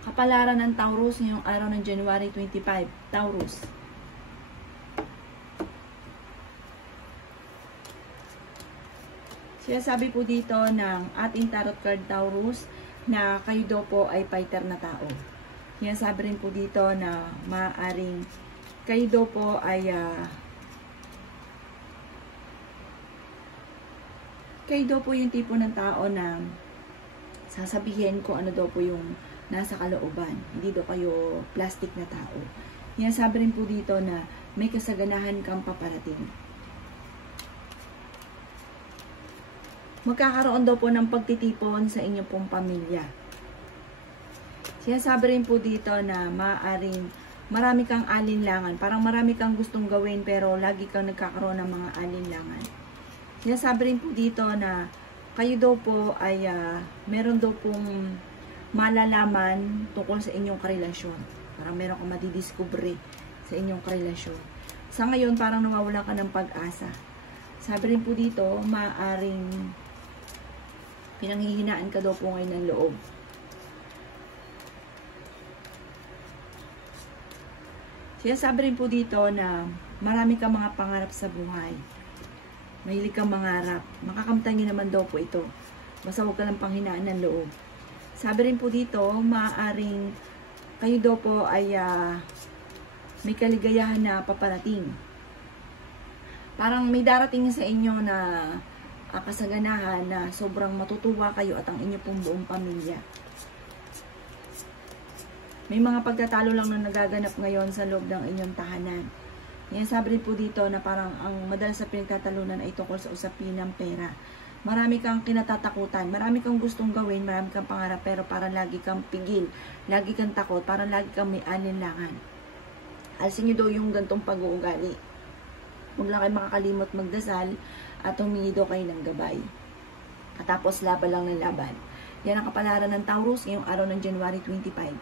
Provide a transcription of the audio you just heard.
Kapalaran ng Taurus ngayong araw ng January 25. Taurus. Sabi po dito ng ating tarot card Taurus na kayo daw po ay fighter na tao. Sabi rin po dito na maaaring kayo daw po ay kayo daw po yung tipo ng tao na sasabihin kung ano daw po yung nasa kalooban. Hindi daw kayo plastic na tao. Sabi rin po dito na may kasaganahan kang paparating. Magkakaroon daw po ng pagtitipon sa inyong pong pamilya. Sabi rin po dito na maaaring marami kang alinlangan. Parang marami kang gustong gawin pero lagi kang nagkakaroon ng mga alinlangan. Sabi rin po dito na kayo daw po ay meron daw pong malalaman tungkol sa inyong karelasyon. Parang meron kang madidiscovery sa inyong karelasyon. Sa ngayon, parang nawawalan ka ng pag-asa. Sabi rin po dito, maaaring pinanghihinaan ka daw po ngayon ng loob. Sabi rin po dito na marami kang mga pangarap sa buhay. Mahilig kang mangarap. Makakamtan niyo naman daw po ito. Basta huwag ka lang panghinaan ng loob. Sabi rin po dito, maaaring kayo daw po ay may kaligayahan na paparating. Parang may darating sa inyo na kasaganahan na sobrang matutuwa kayo at ang inyo pong buong pamilya. May mga pagtatalo lang na nagaganap ngayon sa loob ng inyong tahanan. Sabi rin po dito na parang ang madalas sa pinagtatalunan ay tungkol sa usapin ng pera. Marami kang kinatatakutan, marami kang gustong gawin, marami kang pangarap, pero parang lagi kang pigil, lagi kang takot, parang lagi kang may alinlangan. Alisin nyo daw yung gantong pag-uugali. Huwag lang kayo makakalimot magdasal at humingi daw kayo ng gabay. Katapos laban lang ng laban. Yan ang kapalaran ng Taurus ngayong araw ng January 25.